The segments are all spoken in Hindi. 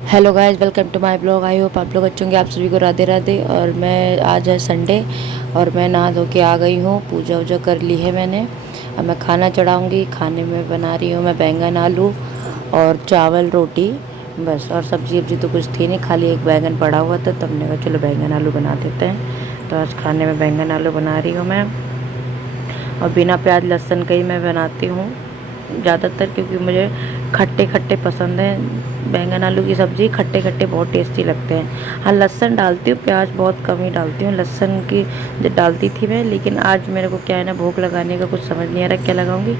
Hello guys, welcome to my blog. I hope आप लोग अच्छे होंगे। आप सभी को राधे राधे। और मैं आज है संडे और मैं नहा धो के आ गई हूँ। पूजा वूजा कर ली है मैंने। अब मैं खाना चढ़ाऊँगी। खाने में बना रही हूँ मैं बैंगन आलू और चावल रोटी, बस। और सब्जी वब्जी तो कुछ थी नहीं, खाली एक बैंगन पड़ा हुआ था, तब मैंने कहा चलो बैंगन आलू बना देते हैं। तो आज खाने में बैंगन आलू बना रही हूँ मैं। और बिना प्याज लहसुन का ही मैं बनाती हूँ ज़्यादातर, क्योंकि मुझे खट्टे खट्टे पसंद हैं। बैंगन आलू की सब्ज़ी खट्टे खट्टे बहुत टेस्टी लगते हैं। हाँ, लहसुन डालती हूँ, प्याज बहुत कम ही डालती हूँ। लहसुन की जो डालती थी मैं, लेकिन आज मेरे को क्या है ना, भूख लगाने का कुछ समझ नहीं आ रहा क्या लगाऊंगी,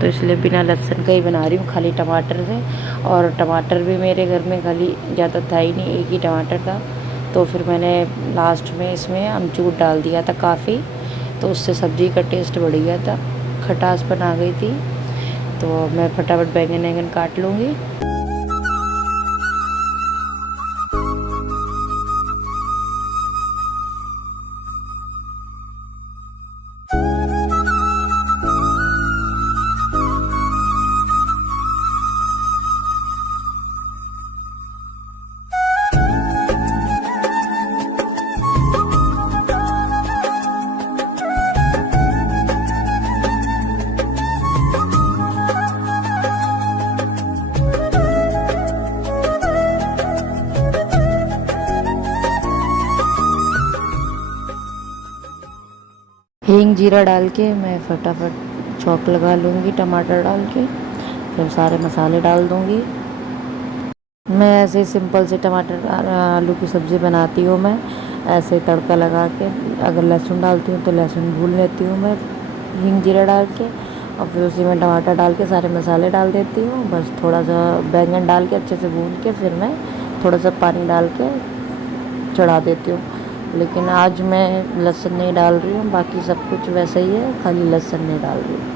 तो इसलिए बिना लहसुन का ही बना रही हूँ, खाली टमाटर से। और टमाटर भी मेरे घर में खाली ज़्यादा था ही नहीं, एक ही टमाटर था। तो फिर मैंने लास्ट में इसमें अमचूर डाल दिया था काफ़ी, तो उससे सब्ज़ी का टेस्ट बढ़ गया था, खटासपन आ गई थी। तो मैं फटाफट बैंगन वैगन काट लूँगी। हींग जीरा डाल के मैं फटाफट छौंक लगा लूँगी, टमाटर डाल के फिर सारे मसाले डाल दूँगी। मैं ऐसे ही सिंपल से टमाटर आलू की सब्ज़ी बनाती हूँ मैं, ऐसे ही तड़का लगा के। अगर लहसुन डालती हूँ तो लहसुन भून लेती हूँ मैं हींग जीरा डाल के, और फिर उसी में टमाटर डाल के सारे मसाले डाल देती हूँ। बस थोड़ा सा बैंगन डाल के अच्छे से भून के फिर मैं थोड़ा सा पानी डाल के चढ़ा देती हूँ। लेकिन आज मैं लहसुन नहीं डाल रही हूँ, बाकी सब कुछ वैसा ही है, खाली लहसुन नहीं डाल रही हूँ।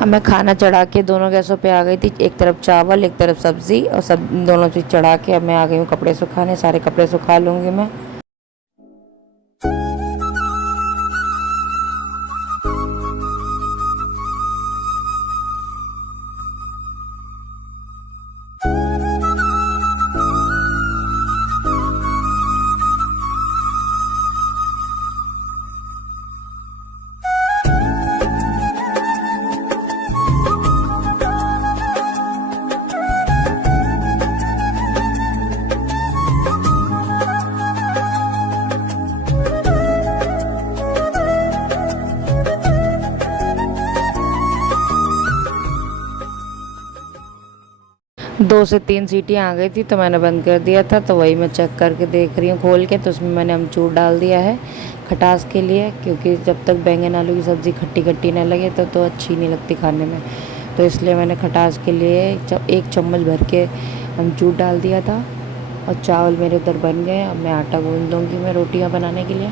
अब मैं खाना चढ़ा के दोनों गैसों पे आ गई थी, एक तरफ चावल एक तरफ सब्ज़ी, और सब दोनों चीज़ चढ़ा के अब मैं आ गई हूँ कपड़े सुखाने। सारे कपड़े सुखा लूँगी मैं। दो से तीन सीटियाँ आ गई थी तो मैंने बंद कर दिया था, तो वही मैं चेक करके देख रही हूँ खोल के। तो उसमें मैंने अमचूर डाल दिया है खटास के लिए, क्योंकि जब तक बैंगन आलू की सब्ज़ी खट्टी खट्टी ना लगे तो अच्छी नहीं लगती खाने में। तो इसलिए मैंने खटास के लिए एक चम्मच भर के अमचूर डाल दिया था। और चावल मेरे उधर बन गए। अब मैं आटा गूँध दूँगी मैं रोटियाँ बनाने के लिए।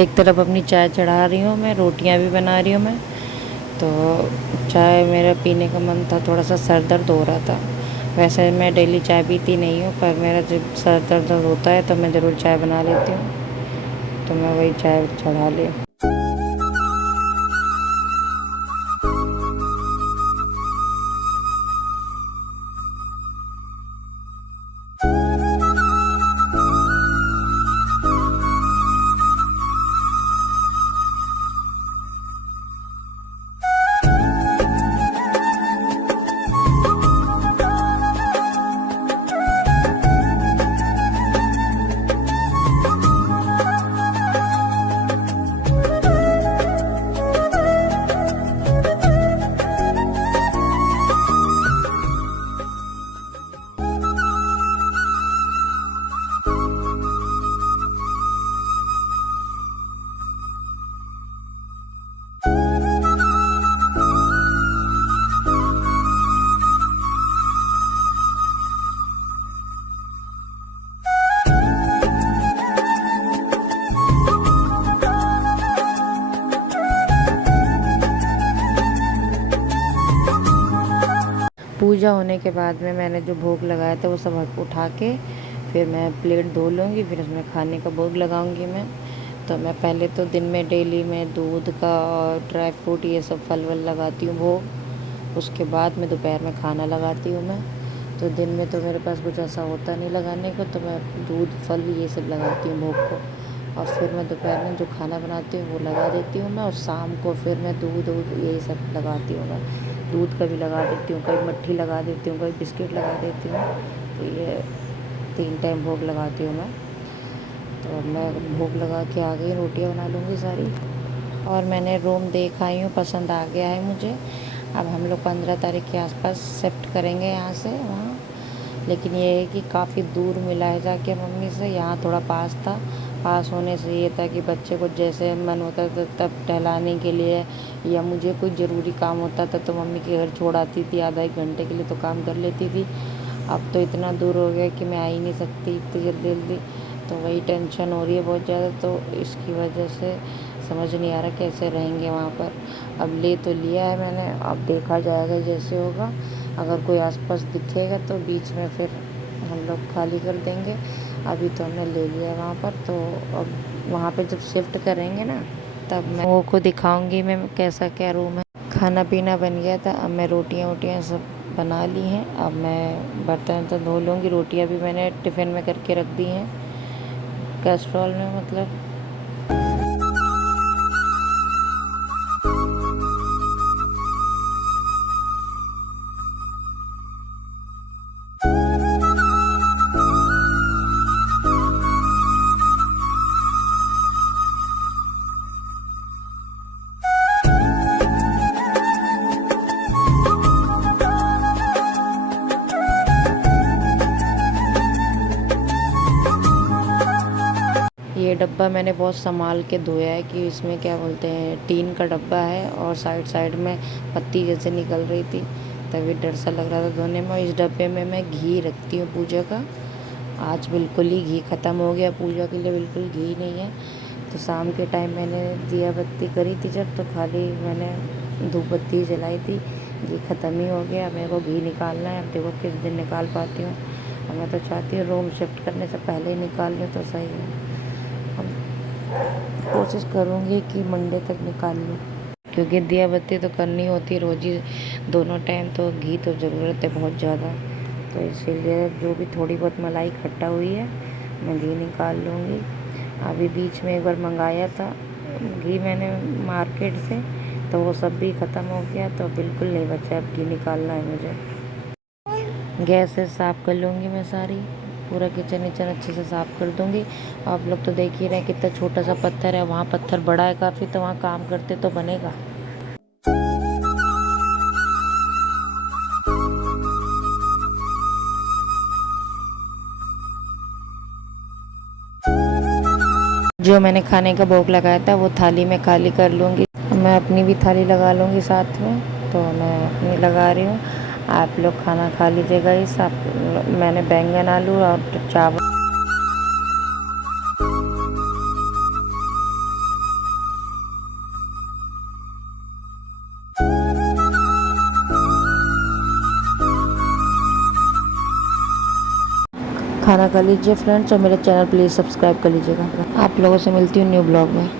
एक तरफ अपनी चाय चढ़ा रही हूँ मैं, रोटियाँ भी बना रही हूँ मैं। तो चाय मेरा पीने का मन था, थोड़ा सा सर दर्द हो रहा था। वैसे मैं डेली चाय पीती नहीं हूँ, पर मेरा जब सर दर्द होता है तो मैं ज़रूर चाय बना लेती हूँ। तो मैं वही चाय चढ़ा ली। पूजा होने के बाद में मैंने जो भोग लगाया था वो सब उठा के फिर मैं प्लेट धो लूँगी, फिर उसमें खाने का भोग लगाऊँगी मैं। तो मैं पहले तो दिन में डेली मैं दूध का और ड्राई फ्रूट ये सब फल वल लगाती हूँ भोग। उसके बाद में दोपहर में खाना लगाती हूँ मैं। तो दिन में तो मेरे पास कुछ ऐसा होता नहीं लगाने को, तो मैं दूध फल ये सब लगाती हूँ भोग को। और फिर मैं दोपहर में जो खाना बनाती हूँ वो लगा देती हूँ मैं, और शाम को फिर मैं दूध यही सब लगाती हूँ मैं। दूध का भी लगा देती हूँ, कभी मट्ठी लगा देती हूँ, कभी बिस्किट लगा देती हूँ। तो ये 3 टाइम भोग लगाती हूँ मैं। तो अब मैं भोग लगा के आ गई, रोटियाँ बना लूँगी सारी। और मैंने रूम देख आई हूँ, पसंद आ गया है मुझे। अब हम लोग 15 तारीख के आसपास शिफ्ट करेंगे यहाँ से वहाँ। लेकिन ये है कि काफ़ी दूर मिला है जाके मम्मी से, यहाँ थोड़ा पास था। पास होने से ये था कि बच्चे को जैसे मन होता था तब टहलाने के लिए, या मुझे कोई ज़रूरी काम होता था तो मम्मी के घर छोड़ आती थी, आधा 1 घंटे के लिए तो काम कर लेती थी। अब तो इतना दूर हो गया कि मैं आ ही नहीं सकती इतनी जल्दी जल्दी। तो वही टेंशन हो रही है बहुत ज़्यादा, तो इसकी वजह से समझ नहीं आ रहा कैसे रहेंगे वहाँ पर। अब ले तो लिया है मैंने, अब देखा जाएगा जैसे होगा। अगर कोई आसपास दिखेगा तो बीच में फिर हम लोग खाली कर देंगे। अभी तो हमने ले लिया है वहाँ पर, तो अब वहाँ पे जब शिफ्ट करेंगे ना तब मैं वो को दिखाऊंगी मैं कैसा क्या रूम है। खाना पीना बन गया था, अब मैं रोटियाँ वोटियाँ सब बना ली हैं। अब मैं बर्तन तो धो लूँगी, रोटियाँ भी मैंने टिफ़िन में करके रख दी हैं, कैस्ट्रॉल में मतलब। ये डब्बा मैंने बहुत संभाल के धोया है कि इसमें क्या बोलते हैं, टीन का डब्बा है और साइड साइड में पत्ती जैसे निकल रही थी, तभी डर सा लग रहा था धोने में। इस डब्बे में मैं घी रखती हूँ पूजा का। आज बिल्कुल ही घी ख़त्म हो गया, पूजा के लिए बिल्कुल घी नहीं है। तो शाम के टाइम मैंने दिया बत्ती करी थी जब, तो खाली मैंने धूप बत्ती जलाई थी। घी ख़त्म ही हो गया, मेरे को घी निकालना है। अब देखो किस दिन निकाल पाती हूँ। और मैं तो चाहती हूँ रूम शिफ्ट करने से पहले ही निकाल लूँ तो सही है। कोशिश करूँगी कि मंडे तक निकाल लूँ, क्योंकि दिया बत्ती तो करनी होती है रोज़ ही, दोनों टाइम। तो घी तो ज़रूरत है बहुत ज़्यादा, तो इसीलिए जो भी थोड़ी बहुत मलाई इकट्ठा हुई है मैं घी निकाल लूँगी। अभी बीच में एक बार मंगाया था घी मैंने मार्केट से, तो वो सब भी ख़त्म हो गया, तो बिल्कुल नहीं बचा। अब घी निकालना है मुझे। गैस से साफ़ कर लूँगी मैं सारी, पूरा किचन विचन अच्छे से साफ़ कर दूँगी। आप लोग तो देख ही रहे हैं कितना छोटा सा पत्थर है, वहाँ पत्थर बड़ा है काफ़ी, तो वहाँ काम करते तो बनेगा। जो मैंने खाने का भोग लगाया था वो थाली में खाली कर लूँगी। मैं अपनी भी थाली लगा लूँगी साथ में, तो मैं अपनी लगा रही हूँ। आप लोग खाना खा लीजिएगा। इस मैंने बैंगन आलू और चावल खाना खा लीजिए फ्रेंड्स, और मेरा चैनल प्लीज़ सब्सक्राइब कर लीजिएगा। आप लोगों से मिलती हूँ न्यू ब्लॉग में।